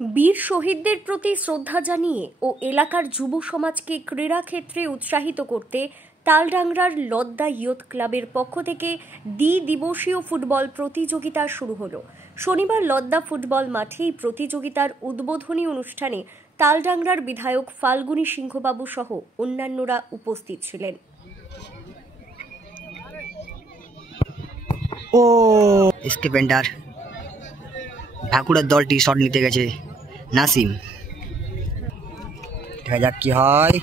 বীর শহীদদের প্রতি শ্রদ্ধা জানিয়ে ও এলাকার যুব সমাজকে ক্রীড়া ক্ষেত্রে উৎসাহিত করতে তালডাংরার লদ্দা ইয়ুথ ক্লাবের পক্ষ থেকে দ্বিদিবসীয় ফুটবল প্রতিযোগিতা শুরু হলো। শনিবার লদ্দা ফুটবল মাঠে এই প্রতিযোগিতার উদ্বোধনী অনুষ্ঠানে তালডাংরার বিধায়ক ফাল্গুনী সিংহবাবু সহ অন্যান্যরা উপস্থিত ছিলেন। ও স্টিপেন্ডার ঠাকুরের দলটি শট নিতে গেছে নাসিম, দেখা যাক কি হয়।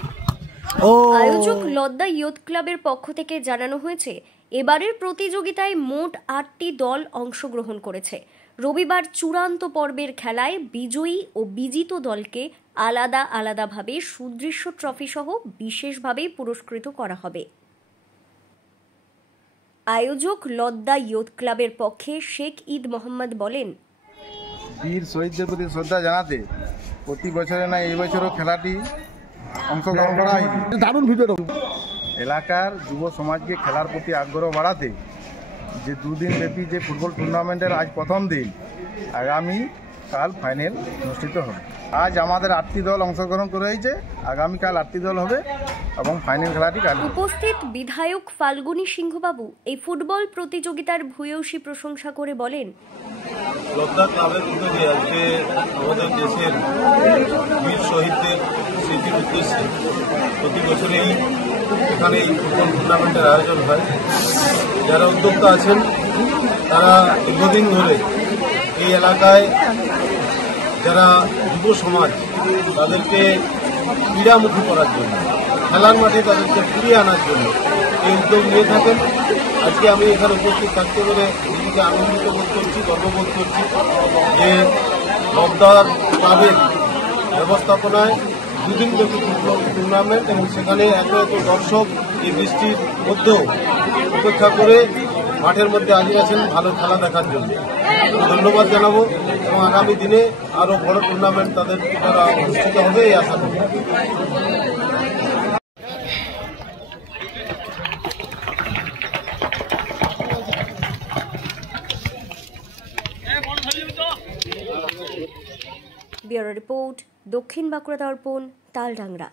আয়োজক লদ্দা ইয়ুথ ক্লাবের পক্ষ থেকে জানানো হয়েছে, এবারের প্রতিযোগিতায় মোট 8টি দল অংশগ্রহণ করেছে। রবিবার চূড়ান্ত পর্বের খেলায় বিজয়ী ও বিজিত দলকে আলাদা আলাদাভাবে সুদৃশ্য ট্রফি সহ বিশেষভাবে পুরস্কৃত করা হবে। আয়োজক লদ্দা ইয়ুথ ক্লাবের পক্ষে শেখ ঈদ মোহাম্মদ বলেন, বীর শহীদদের প্রতি শ্রদ্ধা জানাতে প্রতি বছরে না এই বছরও খেলাটি অংশগ্রহণ করা হয়েছে। দারুণ ভিডিও। এলাকার যুব সমাজকে খেলার প্রতি আগ্রহ বাড়াতে যে দুদিন ব্যাপী যে ফুটবল টুর্নামেন্টের আজ প্রথম দিন, আগামী কাল ফাইনাল অনুষ্ঠিত হবে। আজ আমাদের 8টি দল অংশগ্রহণ করে হয়েছে, আগামীকাল 8টি দল হবে এবং ফাইনাল খেলাটি কাল। উপস্থিত বিধায়ক ফাল্গুনী সিংহবাবু এই ফুটবল প্রতিযোগিতার ভূয়সী প্রশংসা করে বলেন, লদ্দা ক্লাবের উদ্যোগে আজকে আমাদের দেশের বীর শহীদদের স্মৃতির উদ্দেশ্যে প্রতি বছরেই এখানে এই ফুটবল টুর্নামেন্টের আয়োজন হয়। যারা উদ্যোক্তা আছেন তারা দীর্ঘদিন ধরে এই এলাকায় যারা যুব সমাজ তাদেরকে ক্রীড়ামুখী করার জন্য, খেলার মাঠে তাদেরকে ফিরিয়ে আনার জন্য এই উদ্যোগ নিয়ে থাকেন। আজকে আমি এখানে উপস্থিত থাকতে পেরে নিজেকে আনন্দিত বোধ করছি, গর্ববোধ করছি যে লদ্দা ক্লাবের ব্যবস্থাপনায় দুদিন ব্যাপী ফুটবল টুর্নামেন্ট এবং সেখানে এত এত দর্শক এই বৃষ্টির মধ্যেও উপেক্ষা করে মাঠের মধ্যে হাজির আছেন ভালো খেলা দেখার জন্য। ধন্যবাদ জানাবো এবং আগামী দিনে আরও বড় টুর্নামেন্ট তাদের দ্বারা অনুষ্ঠিত হবে এই আশা করি। ব্যুরো রিপোর্ট, দক্ষিণ বাঁকুড়া দর্পণ, তালডাংরা।